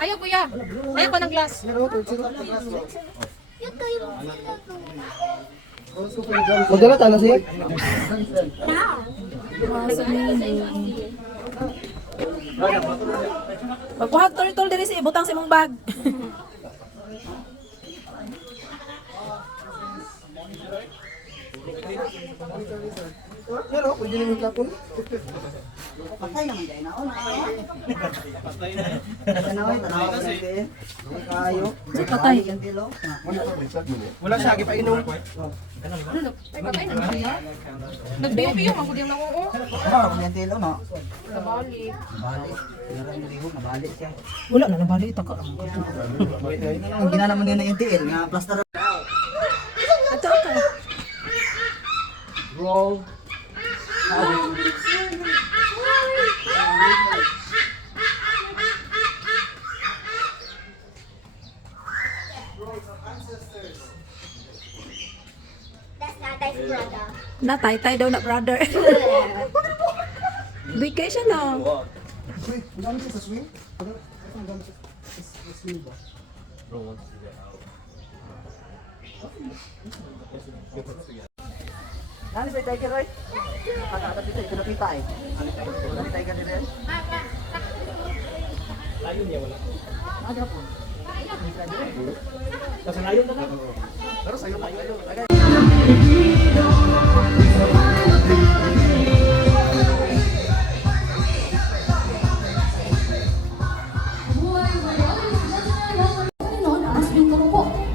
Ayaw kuya. Ayaw ko ng glass. Magdala tayo siya. Magkuhag tol diri si ibutang sa imong bag. Pero, pwede naman kapon. Patay naman dahil na. Tanaw, kayo. Patay. Wala siya, ipainom. Ay, patay na siya. Nagbiyo-biyo, magkudyang na oo. Yung tilo, no? Nabali. Nabalik. Nabalik siya. Wala na nabali ita ka. Ang ginanaman din ng NTL, nga plaster. Ato ka. Roll. That's Tatay's brother. Natay daw na brother. Vacation na. Wait, ang gamit siya sa swing? Ang gamit siya sa swing ba? Nani sa Tiger, right? Pagkakata dito, ito nakita eh. Nani Tiger din rin? Layo niya wala. Aga po. Kasi layo na ka. Pero sa'yo layo.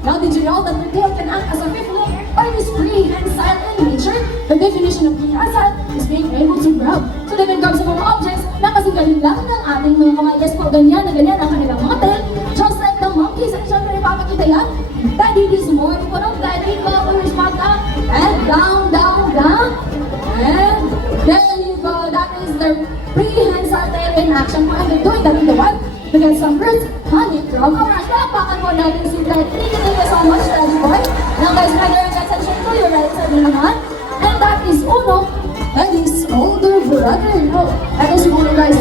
Now, did you know that the tail can act as a reflex or is free and silent in nature? The definition of being asal is being able to grab. So, they can grab sa mga objects na kasinggaling lang ng ating mga yes po, ganyan na ganyan ang kanilang mga tail. Just like the monkeys, and syempre ipapakita yan. Daddy this morning po ng daddy ko, push back up, and down, down, down. And there you go, that is the prehensile tail in action. And they're doing that in the wild. We got some birds, honey, from our palakpakan po natin si Daddy. Thank you so much, Daddy Boy. Now guys, brother and attention to your right side naman. And that is Uno and his older brother. Oh, and as siguro guys,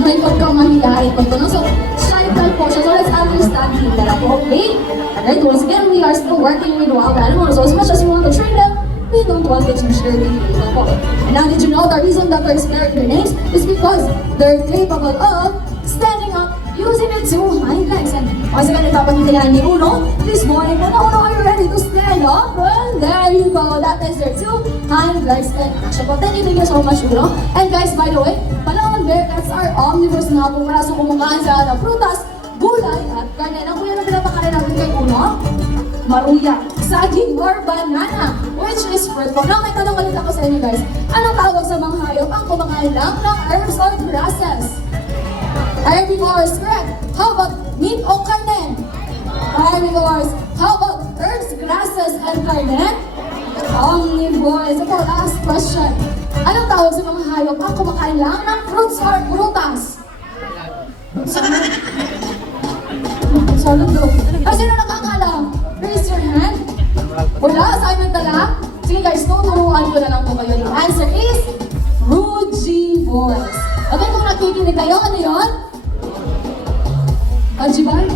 may pagkamahilain po ito. No? So, shy type po siya. So, let's understand him that po, okay? Alright, once again, we are still working with wild animals. So, as much as we want to train them, we don't want it to share with you. And now, did you know the reason that we're sparing their names is because they're capable of standing up using its two hind legs. And once again, ipapakita yan ni Uno this morning. Uno, are you ready to stand up? Well, there you go. That is their two hind legs in action. But thank you so much, Uno. And guys, by the way, Palawan Bearcats are omnivores na po para sa kumakain sa prutas, gulay, at karne. Ang kuya na pinapakain natin kay Uno, maruya, saging, or banana, which is fruit po. Now, may tanong ulit ako sa inyo guys. Anong tawag sa mga hayop ang kumakain lang ng herbs or grasses? Herbivores, correct. How about meat o carne? Herbivores. How about herbs, grasses, and carne? Omnivores. Ito, last question. Anong tawag sa mga hayop ang kumakain lang ng fruits or prutas? Solid daw. Sino nakakalam? Raise your hand. Wala, assignment na lang. Sige guys, tuturuan ko na lang po kayo. The answer is frugivores. Okay, kung nakikinig kayo, ano yun? Frugivore?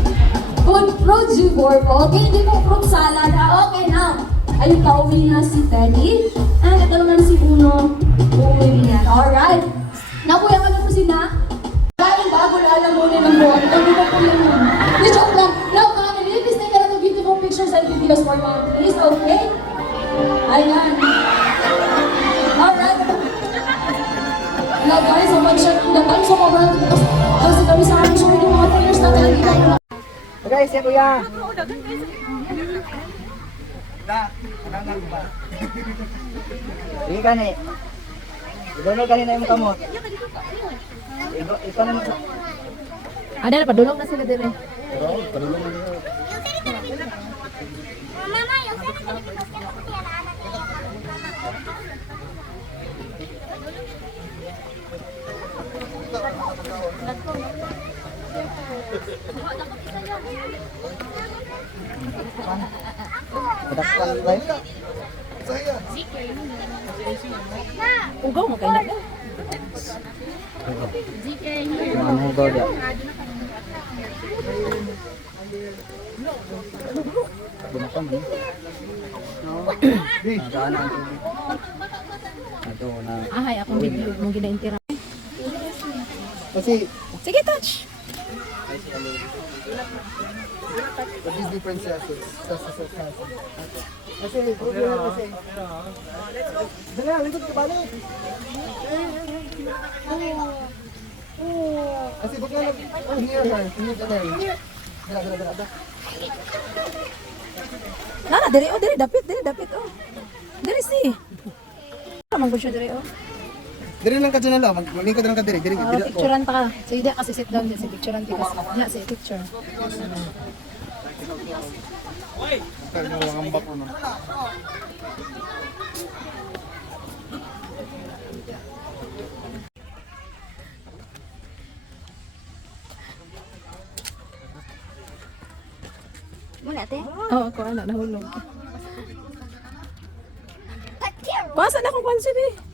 Kung frugivore po, okay, hindi po fruit salad. Okay, now, ayun, pauwi na si Teddy. And ito naman si Uno. Uuwi niya. Alright. Now, kuya, ano po sila? Kain bago na alam mo ng buwan. Ito po po yun. Di joke lang. Now, family, please take a lot of beautiful pictures and videos for me. Please, okay? Ayan. Alright. Now guys, so mag-share the time so mabang kasi kami sa amin sure yung mga players natin ang kita yung Okay, siya kuya. Sige ka ni. Idunog ka na yung kamot. Ikaw na Ada na padulong na sila dire. Mama, yung sana Pilipinas ka na kasi anak niya. Padakpan tayo. Ugaw mo kay na. Ano hugaw dia? Bumakam ni. Nagana ang tubig. Ito na. Ahay, akong video mong ginaintira. Kasi, Sige, touch. the Disney princesses. Kasi, kasi. Dala, likod ka balik. Kasi baka na, oh, here her. Here ka na. Dala. Nana, diri, oh, diri, dapit, oh. Diri, si. Kamang gusto diri, oh. Diri lang ka dyan lang. Maglingkod lang ka diri. Diri ako. Picturean ta ka. Sige, di kasi sit down din. Picturean ti kasi. Ya, si picture. Kaya lang ang bako no. Muna, te. Oo, ako anak, nahulog. Pasan akong konsep eh.